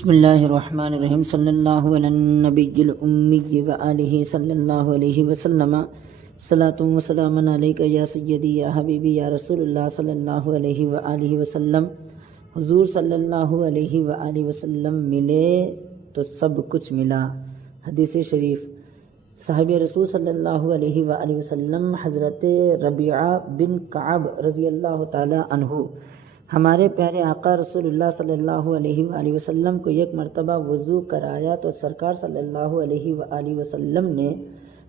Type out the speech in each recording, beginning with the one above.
بسم اللہ الرحمن الرحیم صلی اللہ علی النبی الامی وآلہ صلی اللہ علیہ وسلم صلاۃ و سلام علیک یا سیدی یا حبیبی یا رسول اللہ صلی اللہ علیہ وآلہ وسلم۔ حضور صلی اللہ علیہ وآلہ وسلم ملے تو سب کچھ ملا۔ حدیث شریف۔ صحابی رسول صلی اللہ علیہ وآلہ وسلم حضرت ربیعہ بن کعب رضی اللہ تعالی عنہ ہمارے پیارے آقا رسول اللہ صلی اللہ علیہ وآلہ وسلم کو ایک مرتبہ وضو کرایا تو سرکار صلی اللہ علیہ وآلہ وسلم نے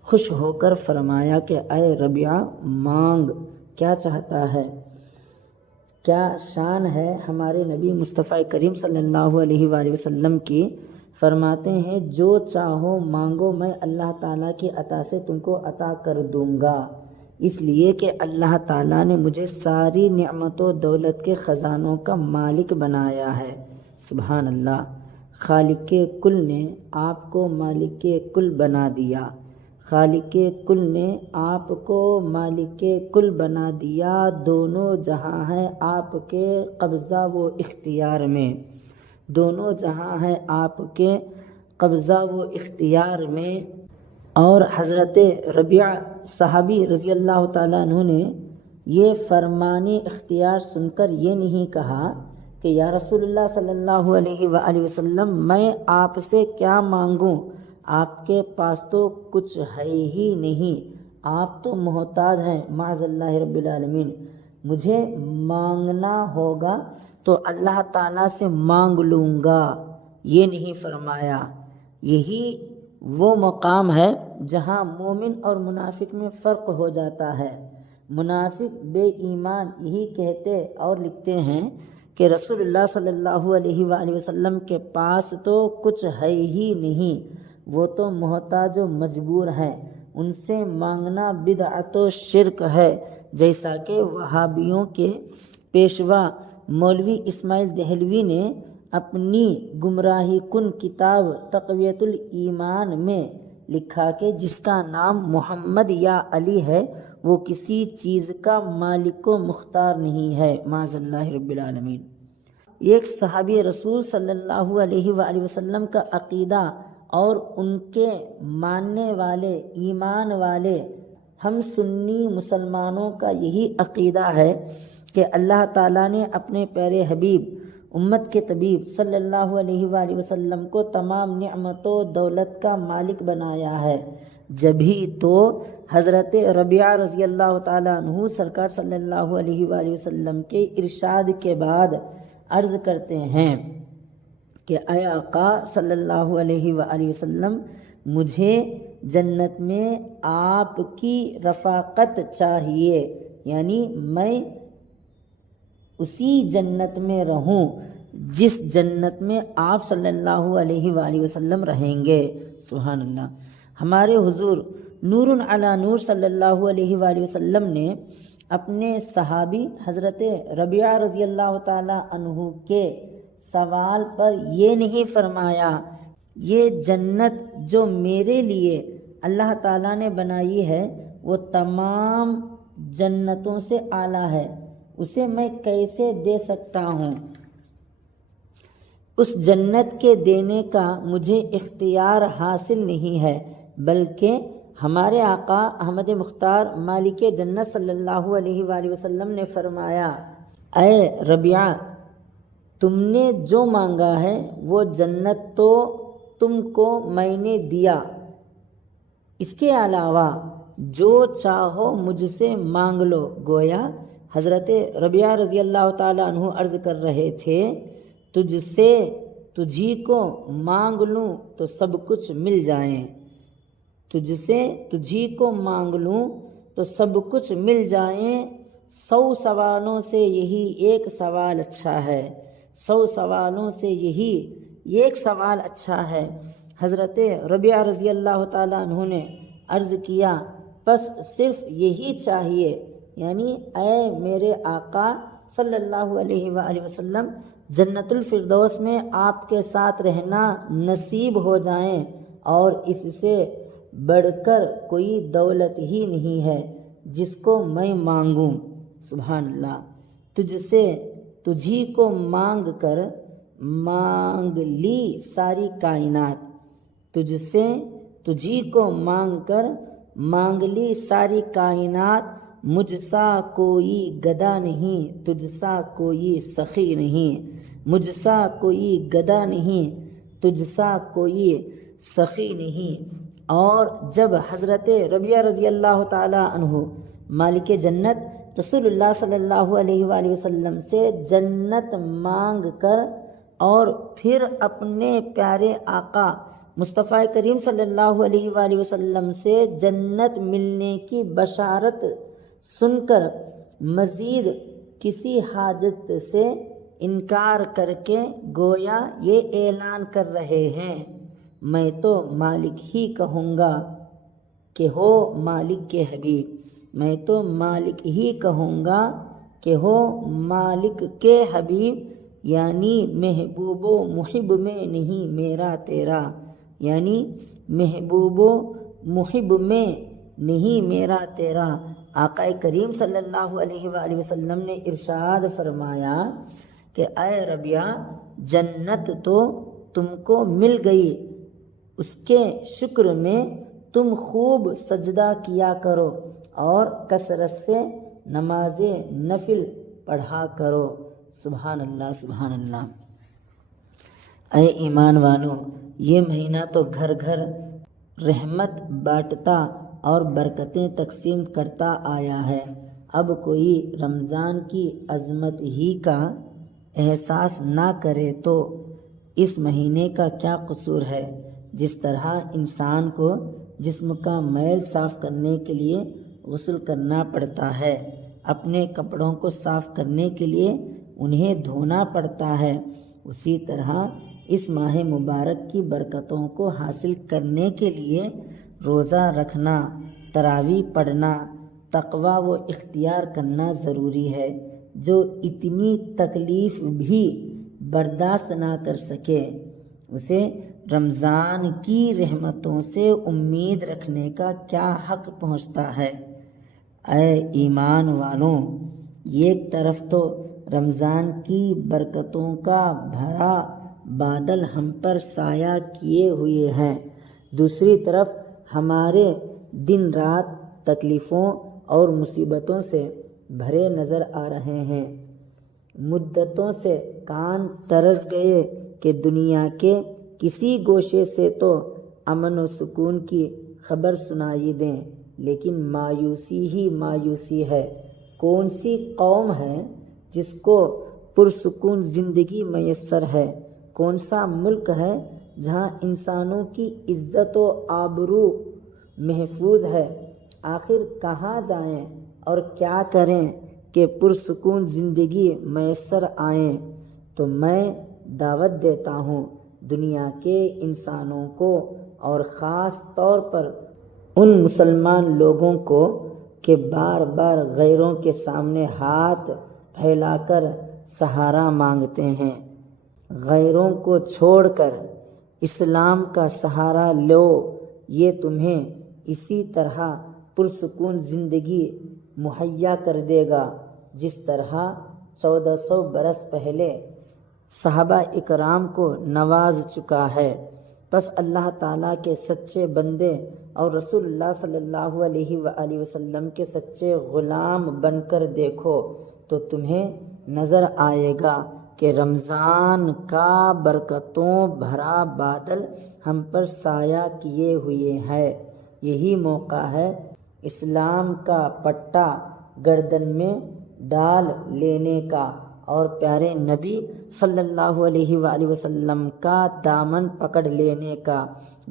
خوش ہو کر فرمایا کہ اے ربیعہ، مانگ، کیا چاہتا ہے؟ کیا شان ہے ہمارے نبی مصطفیٰ کریم صلی اللہ علیہ وآلہ وسلم کی؟ فرماتے ہیں جو چاہو مانگو، میں اللہ تعالیٰ کی عطا سے تم کو عطا کر دوں گا، اس لیے کہ اللہ تعالیٰ نے مجھے ساری نعمت و دولت کے خزانوں کا مالک بنایا ہے۔ سبحان اللہ۔ خالق کل نے آپ کو مالک کل بنا دیا، خالق کل نے آپ کو مالک کل بنا دیا۔ دونوں جہاں ہیں آپ کے قبضہ و اختیار میں، دونوں جہاں ہیں آپ کے قبضہ و اختیار میں۔ اور حضرت ربیعہ صحابی رضی اللہ تعالیٰ عنہ نے یہ فرمانی اختیار سن کر یہ نہیں کہا کہ یا رسول اللہ صلی اللہ علیہ وآلہ وسلم میں آپ سے کیا مانگوں، آپ کے پاس تو کچھ ہے ہی نہیں، آپ تو محتاج ہیں معاذ اللہ رب العالمین، مجھے مانگنا ہوگا تو اللہ تعالیٰ سے مانگ لوں گا، یہ نہیں فرمایا۔ یہی وہ مقام ہے جہاں مومن اور منافق میں فرق ہو جاتا ہے۔ منافق بے ایمان یہی کہتے اور لکھتے ہیں کہ رسول اللہ صلی اللہ علیہ وآلہ وسلم کے پاس تو کچھ ہے ہی نہیں، وہ تو محتاج و مجبور ہیں، ان سے مانگنا بدعت و شرک ہے، جیسا کہ وہابیوں کے پیشوا مولوی اسماعیل دہلوی نے اپنی گمراہی کن کتاب تقویت الایمان میں لکھا کہ جس کا نام محمد یا علی ہے وہ کسی چیز کا مالک و مختار نہیں ہے، معاذ اللہ رب العالمین۔ ایک صحابی رسول صلی اللہ علیہ وآلہ وسلم کا عقیدہ اور ان کے ماننے والے ایمان والے ہم سنی مسلمانوں کا یہی عقیدہ ہے کہ اللہ تعالیٰ نے اپنے پیارے حبیب امت کے طبیب صلی اللہ علیہ وآلہ وسلم کو تمام نعمت و دولت کا مالک بنایا ہے۔ جبھی تو حضرت ربیعہ رضی اللہ تعالیٰ عنہ سرکار صلی اللہ علیہ وآلہ وسلم کے ارشاد کے بعد عرض کرتے ہیں کہ اے آقا صلی اللہ علیہ وآلہ وسلم، مجھے جنت میں آپ کی رفاقت چاہیے، یعنی میں اسی جنت میں رہوں جس جنت میں آپ صلی اللہ علیہ وآلہ وسلم رہیں گے۔ سبحان اللہ۔ ہمارے حضور نور علی نور صلی اللہ علیہ وآلہ وسلم نے اپنے صحابی حضرت ربیعہ رضی اللہ تعالی عنہ کے سوال پر یہ نہیں فرمایا یہ جنت جو میرے لیے اللہ تعالیٰ نے بنائی ہے وہ تمام جنتوں سے اعلیٰ ہے، اسے میں کیسے دے سکتا ہوں؟ اس جنت کے دینے کا مجھے اختیار حاصل نہیں ہے، بلکہ ہمارے آقا احمد مختار مالک جنت صلی اللہ علیہ وآلہ وسلم نے فرمایا اے ربیعہ، تم نے جو مانگا ہے وہ جنت تو تم کو میں نے دیا، اس کے علاوہ جو چاہو مجھ سے مانگ لو۔ گویا حضرت ربیعہ رضی اللہ تعالیٰ عنہ عرض کر رہے تھے تجھ سے تجھی کو مانگ لوں تو سب کچھ مل جائیں، تجھ سے تجھی کو مانگ لوں تو سب کچھ مل جائیں، 100 سوالوں سے یہی ایک سوال اچھا ہے، 100 سوالوں سے یہی ایک سوال اچھا ہے۔ حضرت ربیعہ رضی اللہ تعالیٰ عنہ نے عرض کیا بس صرف یہی چاہیے، یعنی اے میرے آقا صلی اللہ علیہ وآلہ وسلم، جنت الفردوس میں آپ کے ساتھ رہنا نصیب ہو جائیں، اور اس سے بڑھ کر کوئی دولت ہی نہیں ہے جس کو میں مانگوں۔ سبحان اللہ۔ تجھ سے تجھی کو مانگ کر مانگ لی ساری کائنات، تجھ سے تجھی کو مانگ کر مانگ لی ساری کائنات، مجھ سا کوئی گدا نہیں تجھ سا کوئی سخی نہیں، مجھ سا کوئی گدا نہیں تجھ سا کوئی سخی نہیں۔ اور جب حضرت ربیعہ رضی اللہ تعالی عنہ مالک جنت رسول اللہ صلی اللہ علیہ وآلہ وسلم سے جنت مانگ کر اور پھر اپنے پیارے آقا مصطفیٰ کریم صلی اللہ علیہ وآلہ وسلم سے جنت ملنے کی بشارت سن کر مزید کسی حاجت سے انکار کر کے گویا یہ اعلان کر رہے ہیں، میں تو مالک ہی کہوں گا کہ ہو مالک کے حبیب، میں تو مالک ہی کہوں گا کہ ہو مالک کے حبیب، یعنی محبوب و محب میں نہیں میرا تیرا، یعنی محبوب و محب میں نہیں میرا تیرا۔ آقا کریم صلی اللہ علیہ وآلہ وسلم نے ارشاد فرمایا کہ اے ربیعہ، جنت تو تم کو مل گئی، اس کے شکر میں تم خوب سجدہ کیا کرو اور کثرت سے نماز نفل پڑھا کرو۔ سبحان اللہ سبحان اللہ۔ اے ایمان والو، یہ مہینہ تو گھر گھر رحمت بانٹتا اور برکتیں تقسیم کرتا آیا ہے، اب کوئی رمضان کی عظمت ہی کا احساس نہ کرے تو اس مہینے کا کیا قصور ہے؟ جس طرح انسان کو جسم کا میل صاف کرنے کے لیے غسل کرنا پڑتا ہے، اپنے کپڑوں کو صاف کرنے کے لیے انہیں دھونا پڑتا ہے، اسی طرح اس ماہ مبارک کی برکتوں کو حاصل کرنے کے لیے روزہ رکھنا، تراویح پڑھنا، تقویٰ و اختیار کرنا ضروری ہے۔ جو اتنی تکلیف بھی برداشت نہ کر سکے، اسے رمضان کی رحمتوں سے امید رکھنے کا کیا حق پہنچتا ہے؟ اے ایمان والوں، ایک طرف تو رمضان کی برکتوں کا بھرا بادل ہم پر سایہ کیے ہوئے ہیں، دوسری طرف ہمارے دن رات تکلیفوں اور مصیبتوں سے بھرے نظر آ رہے ہیں۔ مدتوں سے کان ترس گئے کہ دنیا کے کسی گوشے سے تو امن و سکون کی خبر سنائی دیں، لیکن مایوسی ہی مایوسی ہے۔ کون سی قوم ہے جس کو پرسکون زندگی میسر ہے؟ کون سا ملک ہے جہاں انسانوں کی عزت و آبرو محفوظ ہے؟ آخر کہاں جائیں اور کیا کریں کہ پرسکون زندگی میسر آئیں؟ تو میں دعوت دیتا ہوں دنیا کے انسانوں کو، اور خاص طور پر ان مسلمان لوگوں کو کہ بار بار غیروں کے سامنے ہاتھ پھیلا کر سہارا مانگتے ہیں، غیروں کو چھوڑ کر اسلام کا سہارا لو، یہ تمہیں اسی طرح پرسکون زندگی مہیا کر دے گا جس طرح 1400 برس پہلے صحابہ اکرام کو نواز چکا ہے۔ پس اللہ تعالیٰ کے سچے بندے اور رسول اللہ صلی اللہ علیہ وآلہ وسلم کے سچے غلام بن کر دیکھو تو تمہیں نظر آئے گا کہ رمضان کا برکتوں بھرا بادل ہم پر سایہ کیے ہوئے ہے۔ یہی موقع ہے اسلام کا پٹا گردن میں ڈال لینے کا اور پیارے نبی صلی اللہ علیہ وآلہ وسلم کا دامن پکڑ لینے کا،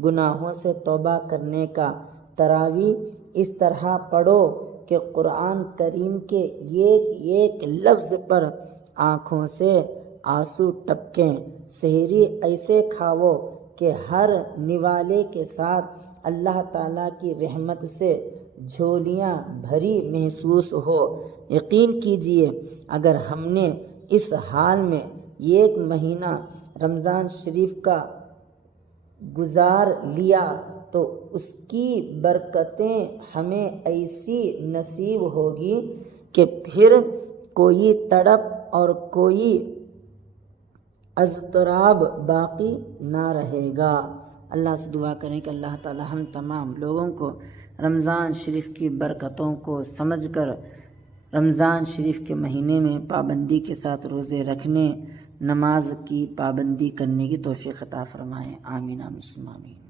گناہوں سے توبہ کرنے کا۔ تراویح اس طرح پڑھو کہ قرآن کریم کے ایک ایک لفظ پر آنکھوں سے آنسو ٹپکیں، سحری ایسے کھاؤ کہ ہر نوالے کے ساتھ اللہ تعالیٰ کی رحمت سے جھولیاں بھری محسوس ہو۔ یقین کیجئے اگر ہم نے اس حال میں ایک مہینہ رمضان شریف کا گزار لیا تو اس کی برکتیں ہمیں ایسی نصیب ہوگی کہ پھر کوئی تڑپ اور کوئی اضطراب باقی نہ رہے گا۔ اللہ سے دعا کریں کہ اللہ تعالی ہم تمام لوگوں کو رمضان شریف کی برکتوں کو سمجھ کر رمضان شریف کے مہینے میں پابندی کے ساتھ روزے رکھنے، نماز کی پابندی کرنے کی توفیق عطا فرمائیں۔ آمین آمین ثم آمین۔